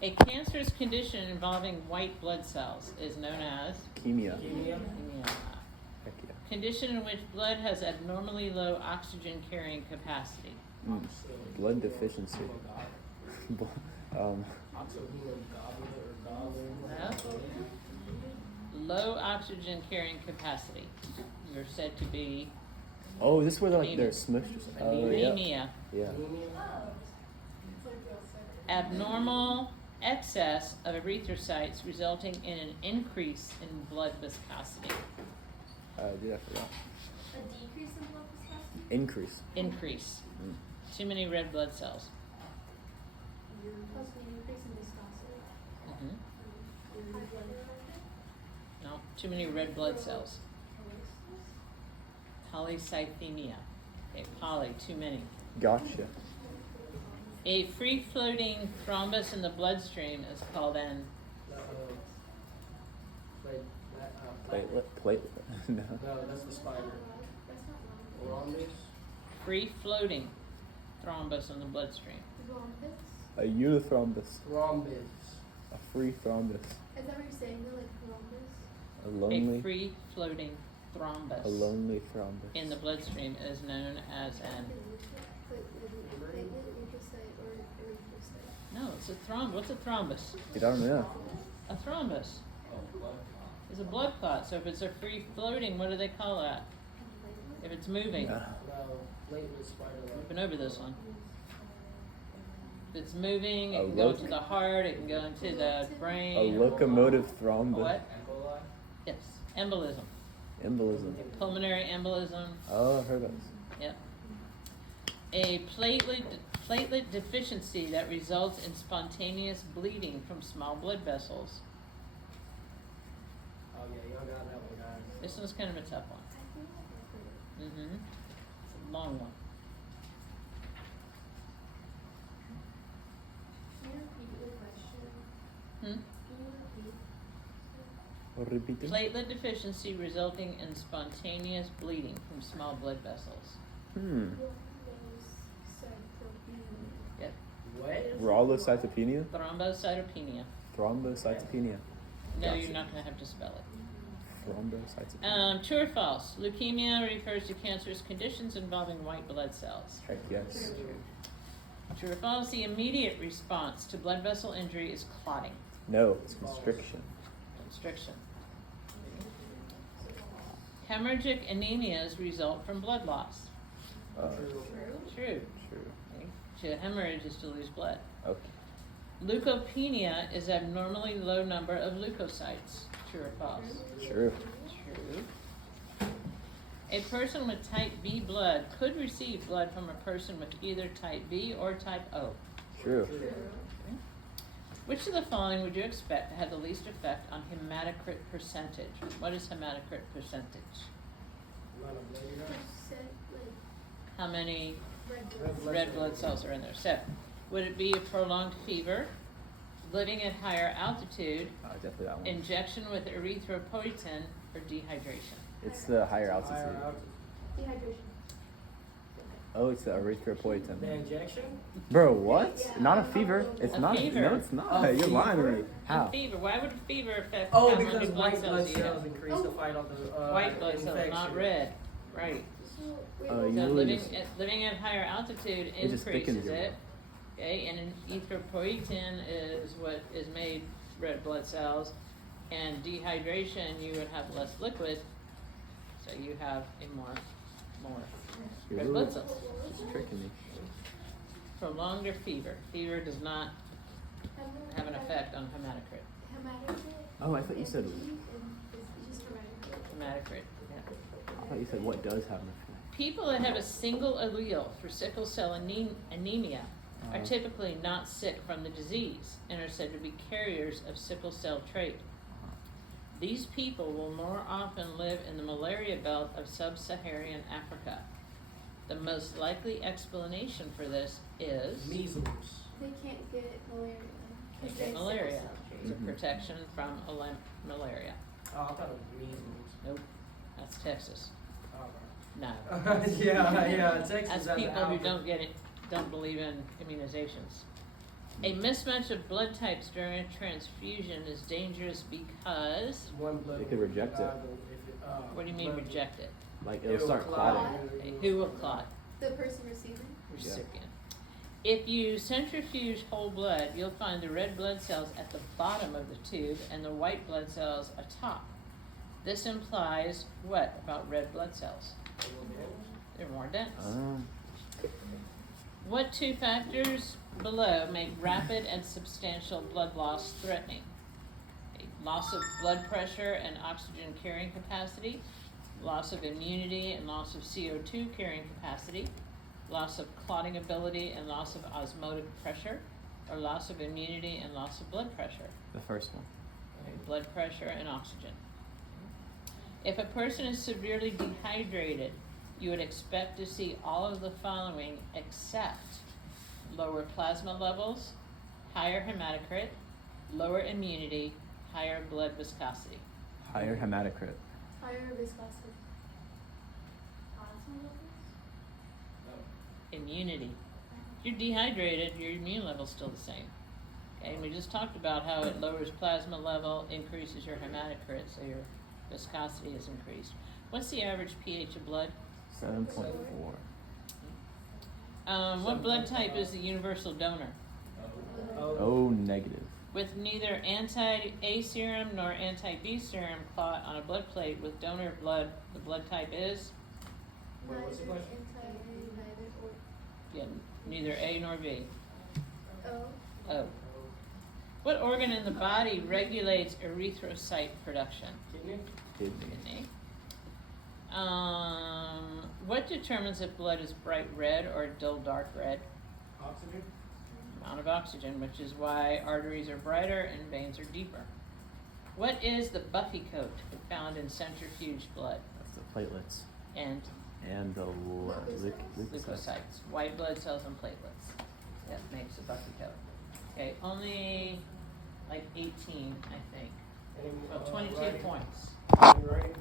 A cancerous condition involving white blood cells is known as Leukemia. leukemia. Heck yeah. Condition in which blood has abnormally low oxygen carrying capacity. Blood deficiency. No? Low oxygen carrying capacity. You're said to be Oh, is this where they're Anemia. smushed or something? Oh, anemia. yeah. Abnormal excess of erythrocytes resulting in an increase in blood viscosity. Dude, I forgot. A decrease in blood viscosity? Increase. Increase. Mm. Too many red blood cells. Plus an increase in viscosity. hmm High blood pressure? No, too many red blood cells. Polycythemia. Okay, poly, too many. Gotcha. A free-floating thrombus in the bloodstream is called an Platelet. No. No, that's the spider. That's not Rhombus. free-floating thrombus in the bloodstream. Rhombus? A unithrombus. Rhombus. A free thrombus. Is that what you're saying though, like rhombus? A A lonely. free-floating thrombus A lonely thrombus. in the bloodstream is known as an Platelet, leukocyte, or erythrocyte. no, it's a thrombus. What's a thrombus? Dude, I don't know. A thrombus is a blood clot. So if it's a free-floating, what do they call that? If it's moving. Yeah. No, platelet spider. We've been over this one. If it's moving, it A can go loc- into the heart, it can go into the brain. A locomotive A thrombus. what? Yes, embolism. Embolism. Pulmonary embolism. Oh, I heard about this. Yep. A platelet deficiency that results in spontaneous bleeding from small blood vessels. Oh yeah, y'all got that one, guys. This one's kind of a tough one. I think I've heard of it. It's a long one. Can you repeat the question? Hmm? Can you repeat? Repeat it. Platelet deficiency resulting in spontaneous bleeding from small blood vessels. Thrombocytopenia. Yep. What? Raulocytopenia. Thrombocytopenia. Thrombocytopenia. No, Gotcha. you're not going to have to spell it. Thrombocytopenia. True or false? Leukemia refers to cancerous conditions involving white blood cells. Heck yes. True or false? The immediate response to blood vessel injury is clotting, No, it's constriction. constriction. Hemorrhagic anemias result from blood loss. True. True. True. Okay. To hemorrhage is to lose blood. Okay. Leukopenia is abnormally low number of leukocytes. True or false? True. True. A person with type B blood could receive blood from a person with either type B or type O. True. Which of the following would you expect to have the least effect on hematocrit percentage? What is hematocrit percentage? Amount of blood you got? Percent, like, How many red red blood cells are in there? So, would it be a prolonged fever, living at higher altitude, Definitely that one. injection with erythropoietin, or dehydration? It's the higher altitude. Higher altitude. Dehydration. Oh, it's the erythropoietin. The injection? Bro, what? Yeah. Not a fever. It's A not. fever. No, it's not. A You're lying to fever? me. How? A fever. Why would a fever affect Oh, how many because blood white cells blood you cells have? increase the fight off the White blood cells, infection. not red. Right. So, wait, Oh, what- you So really living just- living at higher altitude It just thickens increases your it. blood. Okay, and an erythropoietin is what is made red blood cells, and dehydration you would have less liquid, so you have a more You're red really blood cells. just tricking me. Prolonged or fever. Fever does not have an effect on hematocrit. Hematocrit. Oh, I thought you said. It's just hematocrit. Hematocrit. Yeah. I thought you said what does have an effect. People that have a single allele for sickle cell anemia are typically not sick from the disease and are said to be carriers of sickle cell trait. These people will more often live in the malaria belt of sub-Saharan Africa. The most likely explanation for this is Measles. They can't get malaria. they 'cause get they have malaria. sickle cell trait. It's a Mhm. protection from malaria. Oh, I thought it was measles. Nope, that's Texas. All No. right. yeah, Texas That's has people an who alpha. don't believe in immunizations. A mismatch of blood types during a transfusion is dangerous because, One blood. They could reject it. what do you mean reject it? Like it'll start clotting. Okay, who will clot? The person receiving? Recipient. If you centrifuge whole blood, you'll find the red blood cells at the bottom of the tube and the white blood cells atop. This implies what about red blood cells? They're more dense. What two factors below make rapid and substantial blood loss threatening? A loss of blood pressure and oxygen carrying capacity, loss of immunity and loss of CO2 carrying capacity, loss of clotting ability and loss of osmotic pressure, or loss of immunity and loss of blood pressure. The first one. Blood pressure and oxygen. If a person is severely dehydrated, you would expect to see all of the following except lower plasma levels, higher hematocrit, lower immunity, higher blood viscosity. Higher hematocrit. Higher viscosity. Plasma levels? Immunity. If you're dehydrated, your immune level's still the same. Okay, and we just talked about how it lowers plasma level, increases your hematocrit, so your viscosity is increased. What's the average pH of blood? 7.4. What blood type is the universal donor? O negative. With neither anti-A serum nor anti-B serum clot on a blood plate with donor blood, the blood type is? Wait, what's the Neither question? anti-A, neither or. Yeah, neither A nor B. O. O. What organ in the body regulates erythrocyte production? Kidney? Kidney. Kidney. What determines if blood is bright red or dull dark red? Oxygen? Amount of oxygen, which is why arteries are brighter and veins are deeper. What is the buffy coat found in centrifuge blood? That's the platelets. And And the leukocytes. leukocytes, white blood cells and platelets. That makes a buffy coat. Okay, only like 18, I think. Any, Well, 22 writing? points. Any writing?